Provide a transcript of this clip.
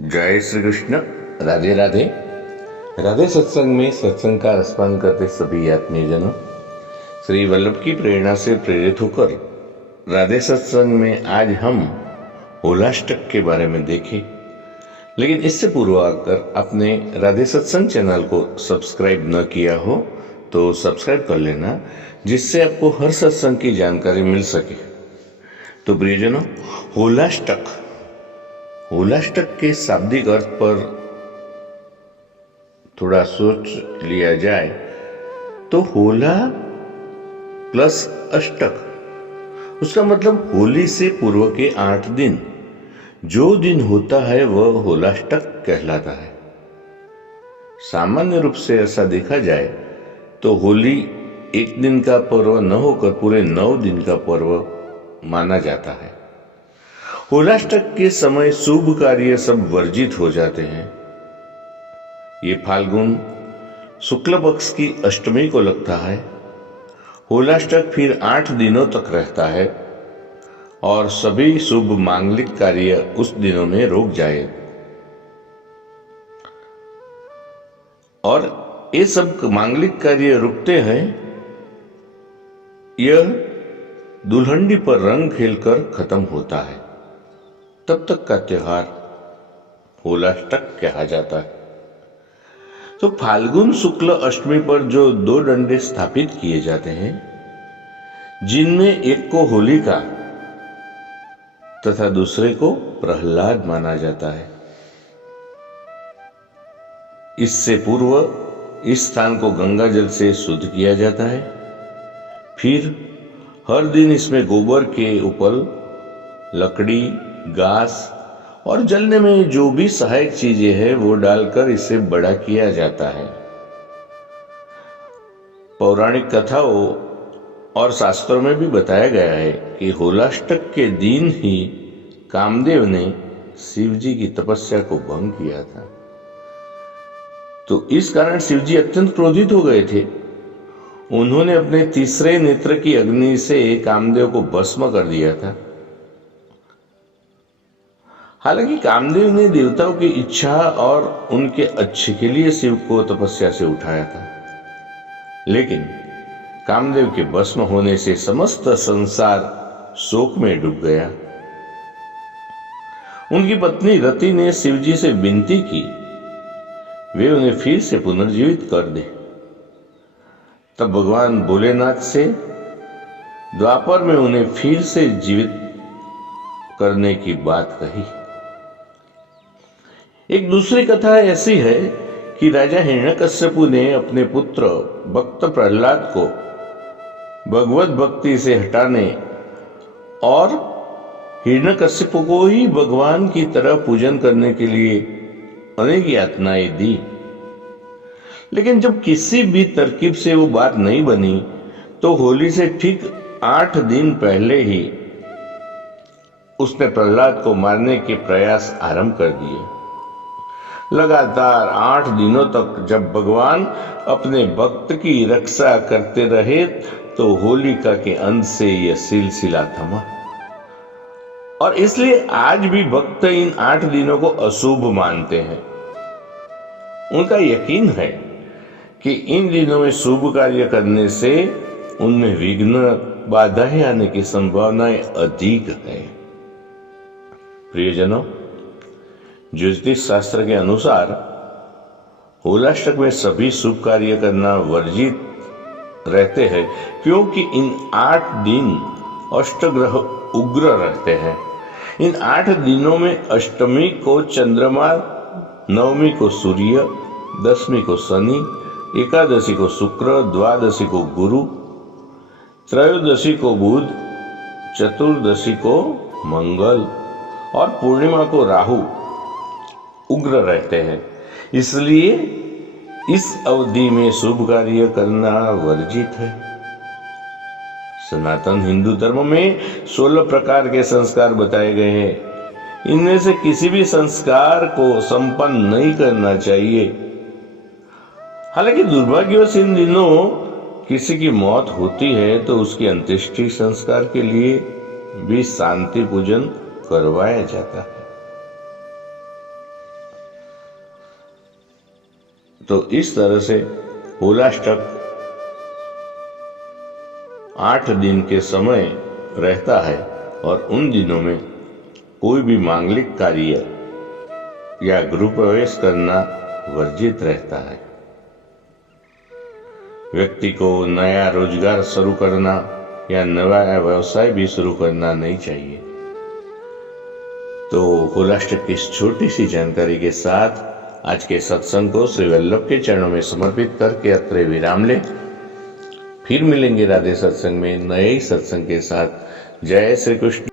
जय श्री कृष्ण। राधे राधे। राधे सत्संग में सत्संग का रसपान करते सभी आत्मीयजनों, श्री वल्लभ की प्रेरणा से प्रेरित होकर राधे सत्संग में आज हम होलाष्टक के बारे में देखें। लेकिन इससे पूर्व अगर आपने राधे सत्संग चैनल को सब्सक्राइब न किया हो तो सब्सक्राइब कर लेना, जिससे आपको हर सत्संग की जानकारी मिल सके। तो प्रियजनों, होलाष्टक के शाब्दिक अर्थ पर थोड़ा सोच लिया जाए तो होला प्लस अष्टक, उसका मतलब होली से पूर्व के 8 दिन जो दिन होता है वह होलाष्टक कहलाता है। सामान्य रूप से ऐसा देखा जाए तो होली एक दिन का पर्व न होकर पूरे 9 दिन का पर्व माना जाता है। होलाष्टक के समय शुभ कार्य सब वर्जित हो जाते हैं। ये फाल्गुन शुक्ल पक्ष की अष्टमी को लगता है। होलाष्टक फिर 8 दिनों तक रहता है और सभी शुभ मांगलिक कार्य उस दिनों में रुक जाए और ये सब मांगलिक कार्य रुकते हैं। यह दुल्हनडी पर रंग खेलकर खत्म होता है। तब तक का त्योहार होलाष्टक कहा जाता है। तो फाल्गुन शुक्ल अष्टमी पर जो 2 डंडे स्थापित किए जाते हैं, जिनमें एक को होलिका तथा दूसरे को प्रहलाद माना जाता है। इससे पूर्व इस स्थान को गंगा जल से शुद्ध किया जाता है। फिर हर दिन इसमें गोबर के उपल, लकड़ी, घास और जलने में जो भी सहायक चीजें हैं वो डालकर इसे बड़ा किया जाता है। पौराणिक कथाओं और शास्त्रों में भी बताया गया है कि होलाष्टक के दिन ही कामदेव ने शिव जी की तपस्या को भंग किया था। तो इस कारण शिव जी अत्यंत क्रोधित हो गए थे। उन्होंने अपने तीसरे नेत्र की अग्नि से कामदेव को भस्म कर दिया था। हालांकि कामदेव ने देवताओं की इच्छा और उनके अच्छे के लिए शिव को तपस्या से उठाया था, लेकिन कामदेव के भस्म होने से समस्त संसार शोक में डूब गया। उनकी पत्नी रति ने शिवजी से विनती की वे उन्हें फिर से पुनर्जीवित कर दे। तब भगवान भोलेनाथ से द्वापर में उन्हें फिर से जीवित करने की बात कही। एक दूसरी कथा ऐसी है कि राजा हिरण्यकश्यपु ने अपने पुत्र भक्त प्रहलाद को भगवत भक्ति से हटाने और हिरण्यकश्यपु को ही भगवान की तरह पूजन करने के लिए अनेक यातनाएं दी। लेकिन जब किसी भी तरकीब से वो बात नहीं बनी तो होली से ठीक 8 दिन पहले ही उसने प्रहलाद को मारने के प्रयास आरंभ कर दिए। लगातार 8 दिनों तक जब भगवान अपने भक्त की रक्षा करते रहे तो होलिका के अंत से यह सिलसिला थमा और इसलिए आज भी भक्त इन 8 दिनों को अशुभ मानते हैं। उनका यकीन है कि इन दिनों में शुभ कार्य करने से उनमें विघ्न बाधाएं आने की संभावनाएं अधिक है। प्रियजनों, ज्योतिष शास्त्र के अनुसार होलाष्टक में सभी शुभ कार्य करना वर्जित रहते हैं, क्योंकि इन 8 दिन अष्टग्रह उग्र रहते हैं। इन 8 दिनों में अष्टमी को चंद्रमा, नवमी को सूर्य, दशमी को शनि, एकादशी को शुक्र, द्वादशी को गुरु, त्रयोदशी को बुध, चतुर्दशी को मंगल और पूर्णिमा को राहु उग्र रहते हैं। इसलिए इस अवधि में शुभ कार्य करना वर्जित है। सनातन हिंदू धर्म में 16 प्रकार के संस्कार बताए गए हैं। इनमें से किसी भी संस्कार को संपन्न नहीं करना चाहिए। हालांकि दुर्भाग्यवश इन दिनों किसी की मौत होती है तो उसकी अंत्येष्टि संस्कार के लिए भी शांति पूजन करवाया जाता है। तो इस तरह से होलाष्टक 8 दिन के समय रहता है और उन दिनों में कोई भी मांगलिक कार्य या गृह प्रवेश करना वर्जित रहता है। व्यक्ति को नया रोजगार शुरू करना या नया व्यवसाय भी शुरू करना नहीं चाहिए। तो होलाष्टक की इस छोटी सी जानकारी के साथ आज के सत्संग को श्री वल्लभ के चरणों में समर्पित करके अत्र विराम ले। फिर मिलेंगे राधे सत्संग में नए ही सत्संग के साथ। जय श्री कृष्ण।